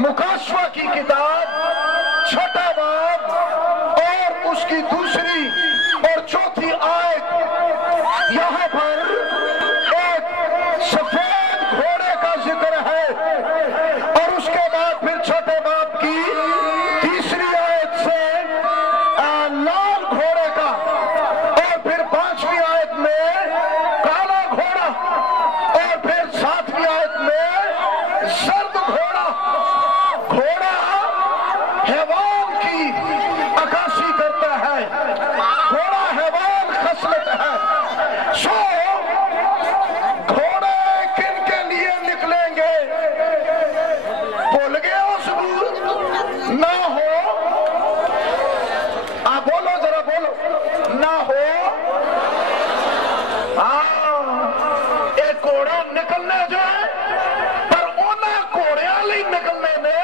मुकाशवा की किताब छठा बाब और उसकी दूसरी और चौथी आयत, यहाँ पर एक सफेद घोड़े का जिक्र है और उसके बाद फिर छठे बाब की तीसरी आयत से लाल घोड़े का, और फिर पांचवी आयत में काला घोड़ा, और फिर सातवीं आयत में सर्द घोड़ा। घोड़ा हैवान की अक्कासी करता है, घोड़ा हैवान खसलत है। सो घोड़े किन के लिए निकलेंगे? भूल गए हो सबूत? ना हो, आप बोलो जरा, बोलो ना हो। एक घोड़ा निकलने जाए पर उन्हें घोड़िया ਲਈ निकलने ने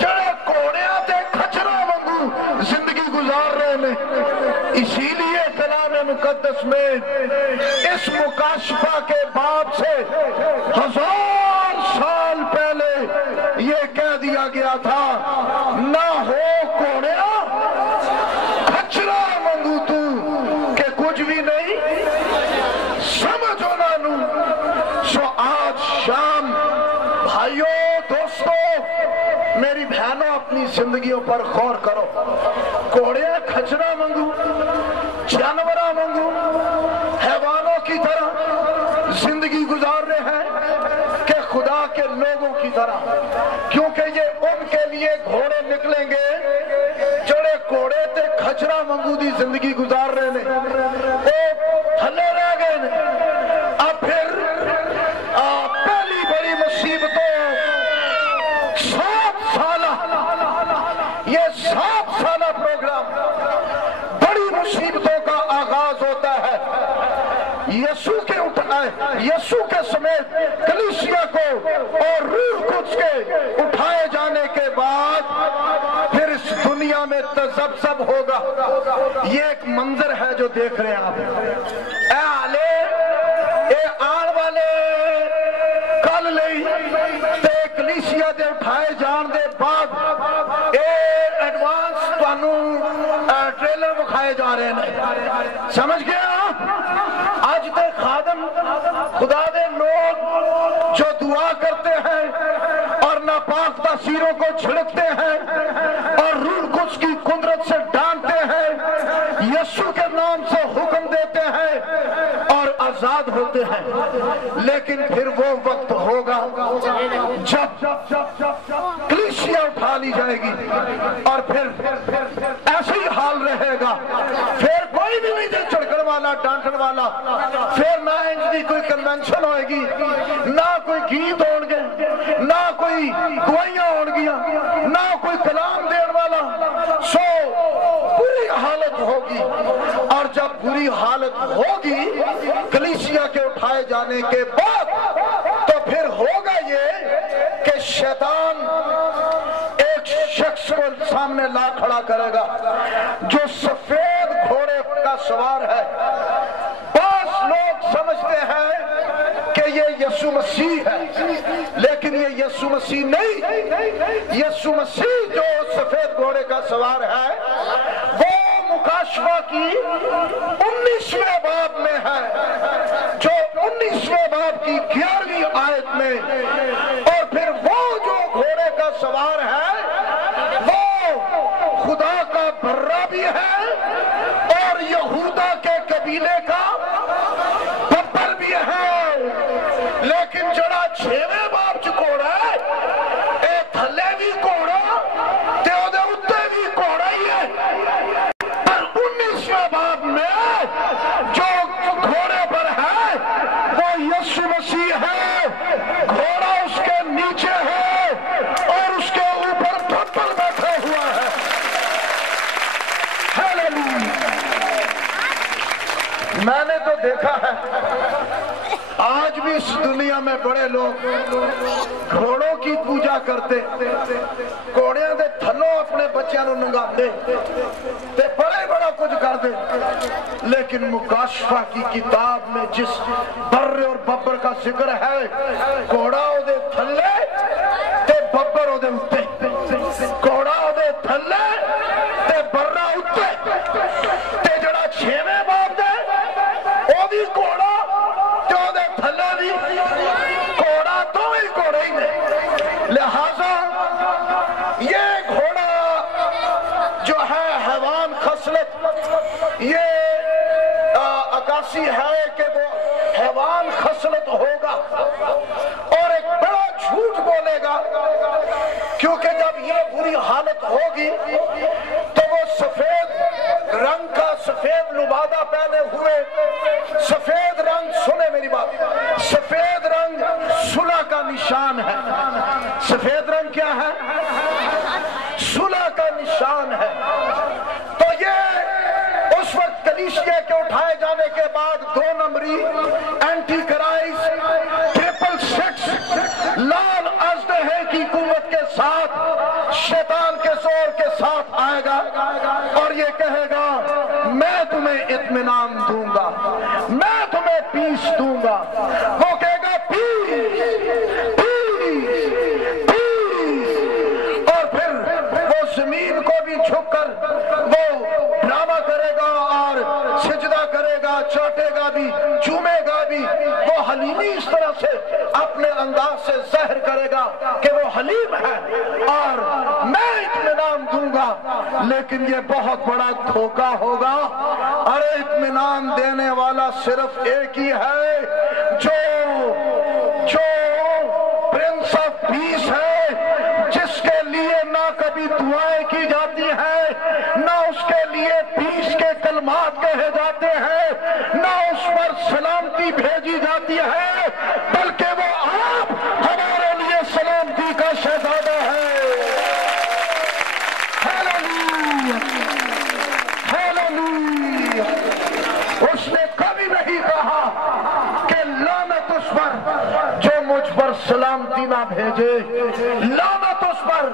जड़े घोड़िया ते खचरा वांगू जिंदगी गुजार रहे ने। इसीलिए कलाम मुकद्दस में इस मुकाशफा के बाब से 1000 साल पहले ये कह दिया गया था, ना हो घोड़िया खचरा वांगू तू के कुछ भी नहीं समझो नानू। सो आज शाम भाइयों, दोस्तों, मेरी बहनों, अपनी जिंदगियों पर गौर करो। घोड़े खचरा वांगू, जानवरा वांगू, हैवानों की तरह जिंदगी गुजार रहे हैं कि खुदा के लोगों की तरह? क्योंकि ये उनके लिए घोड़े निकलेंगे जोड़े घोड़े ते खचरा वांगू दी जिंदगी गुजार रहे ने, वो थले रह गए ने। अब फिर पहली बड़ी मुसीबतों 7 साला, ये 7 साला प्रोग्राम बड़ी मुसीबतों का आगाज होता है। यीशु के समेत कलीसिया को और रूह कुद्स के उठाए जाने के बाद फिर इस दुनिया में तज़ब्ज़ब होगा। ये एक मंजर है जो देख रहे हैं आप। ए आले, ए आने वाले कल ले ते कलीसिया दे उठाए जान दे बाद ए एडवांस तानू ट्रेलर विखाए जा रहे हैं। समझ गया? आज तक खादम खुदा दे लोग जो दुआ करते हैं और नापाक तासीरों को छिड़कते हैं और रूह कुद्स की कुदरत से डांटते हैं, यीशु के नाम से हुक्म देते हैं और आजाद होते हैं। लेकिन फिर वो वक्त होगा जब कलीसिया उठा ली जाएगी और फिर ऐसे ही हाल रहेगा। फिर कोई भी नहीं चढ़कन वाला, डांटन वाला, फिर ना इंजी कोई कन्वेंशन होएगी, ना कोई गीत होंगे, ना कोई दुआइयां होंगियां, ना कोई कलाम देने वाला। सो बुरी हालत होगी, और जब बुरी हालत होगी कलीसिया के उठाए जाने के बाद, तो फिर होगा ये कि शैतान एक शख्स को सामने ला खड़ा करेगा जो सफेद घोड़े का सवार है। बस लोग समझते हैं कि ये यीशु मसीह है, लेकिन ये यीशु मसीह नहीं। यीशु मसीह जो सफेद घोड़े का सवार है वो मुकाशवा की 19वें बाब में है, जो 19वें बाब की 11वीं आयत में। और फिर वो जो घोड़े का सवार है वो खुदा का बर्रा भी है और यहूदा के कबीले का बब्बर भी है। लेकिन जड़ा 6वें बाब च घोड़ा है, ए थले भी घोड़ा ते ओदे उत्ते भी घोड़ा ही है। पर 19वें बाब में जो घोड़े पर है वो यीशु मसीह है, घोड़ा उसके नीचे है और उसके ऊपर बब्बर बैठा हुआ है। हालेलुया। मैंने तो देखा है आज भी इस दुनिया में बड़े लोग घोड़ों की पूजा करते, घोड़ियां दे थलों अपने बच्चों को नंगाते ते बड़ा कुछ करते। लेकिन मुकाशफा की किताब में जिस बर्रे और बब्बर का जिक्र है, घोड़ा ओदे थल्ले ते बब्बर ओदे دے اتے گھوڑا دے تھلے تے برا اتے تے جڑا چھویں باب دے او بھی گھوڑا تے او دے تھلے بھی گھوڑا تو ہی گھوڑے ہی نے لہذا یہ گھوڑا جو ہے حیوان خصلت یہ عکاسی ہے کہ وہ حیوان خصلت ہوگا اور ایک بڑا جھوٹ بولے گا کیونکہ جب یہ بری حالت ہوگی تو وہ سفید رنگ کا سفید لبادہ پہنے ہوئے سفید رنگ سنے میری بات سفید رنگ صلح کا نشان ہے سفید رنگ کیا ہے صلح کا نشان ہے تو یہ اس وقت کلیسیا کے اٹھائے جانے کے بعد 2 نمبری اینٹی کرائس 666 لال اژدہے کی قوت کے ساتھ شیطان کے زور کے ساتھ آئے گا اور یہ کہے گا میں تمہیں اطمینان دوں گا میں تمہیں پیس دوں گا وہ کہے گا پیس اور پھر وہ زمین کو بھی جھک کر وہ ڈرامہ کرے گا اور سجدہ کرے گا چاٹے گا بھی چومے گا بھی وہ حلیمی اس طرح سے اپنے انداز سے ظاہر کرے گا کہ وہ حلیم ہے اور میں اطمینان دوں گا لیکن یہ بہت بڑا دھوکہ ہوگا ارے اطمینان دینے والا صرف ایک ہی ہے جو پرنس آف پیس ہے جس کے لیے نہ کبھی دعائیں کی جاتی ہیں نہ اس کے لیے پیس کے کلمات کہے جاتے ہیں نہ اس پر سلامتی بھیجی جاتی ہے بلکہ وہ آپ ہمارے لیے سلامتی کا شہزادہ ہے ہیلیلویا ہیلیلویا اس نے کبھی نہیں کہا کہ لعنت اس پر جو مجھ پر سلامتی نہ بھیجے لعنت اس پر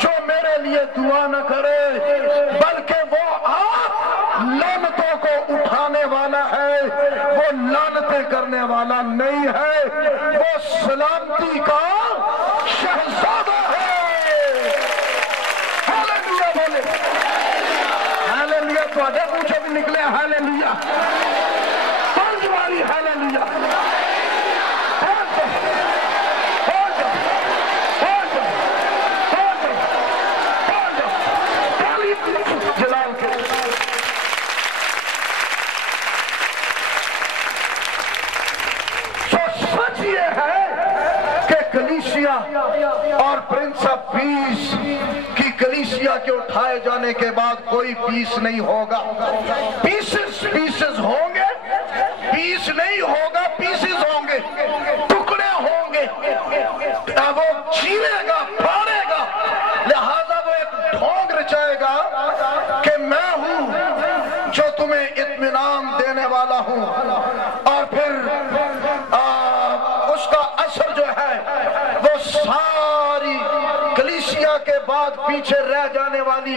جو میرے لیے دعا نہ کرے بلکہ وہ آپ لعنتوں کو اٹھانے والا ہے وہ لعنتیں کرنے والا نہیں ہے وہ سلامتی کا شہزادہ ہے ہیلیلویا بولے ہیلیلویا تواڈے منہ چوں بھی نکلے ہیلیلویا 5 باری ہیلیلویا اور پرنس آف پیس کی کلیسیا کے اٹھائے جانے کے بعد کوئی پیس نہیں ہوگا پیسز ہوں گے پیس نہیں ہوگا پیسز ہوں گے ٹکڑے ہوں گے وہ چیرے گا پھاڑے گا لہذا وہ ایک ڈھونگ رچائے گا کہ میں ہوں جو تمہیں اطمینان دینے والا ہوں اور پھر اس کا اثر جو ہے وہ ساری کلیسیا کے بعد پیچھے رہ جانے والی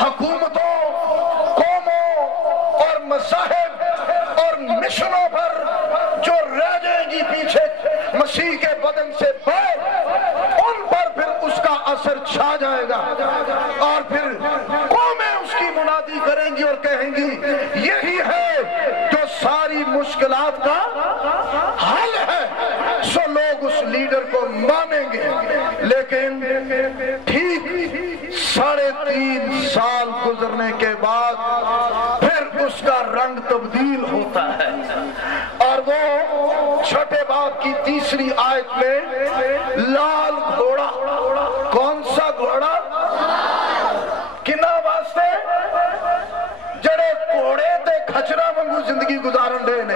حکومتوں قوموں اور مذاہب اور مشنوں پر جو رہ جائیں گی پیچھے مسیح کے بدن سے باہر ان پر پھر اس کا اثر چھا جائے گا اور پھر قومیں اس کی منادی کریں گی اور کہیں گی یہی ہے جو ساری مشکلات کا حل ہے سو لوگ اس لیڈر کو مانیں گے لیکن ٹھیک 3.5 سال گزرنے کے بعد پھر اس کا رنگ تبدیل ہوتا ہے اور وہ چھٹے باب کی 3 آیت میں لال گھوڑا کون سا گھوڑا کنا واسطے جڑے گھوڑے تے کھچرا وانگو زندگی گزارن دے نے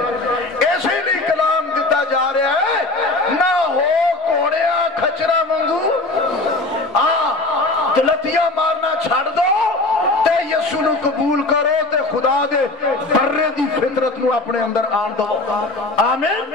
ایسے ہی کلام دیتا جا رہا ہے نہ ہو گھوڑیا کھچرا وانگو دلتیاں مارنا چھڑ دو تے یسوع نو قبول کرو تے خدا دے برے دی فطرت نو اپنے اندر آن دو آمین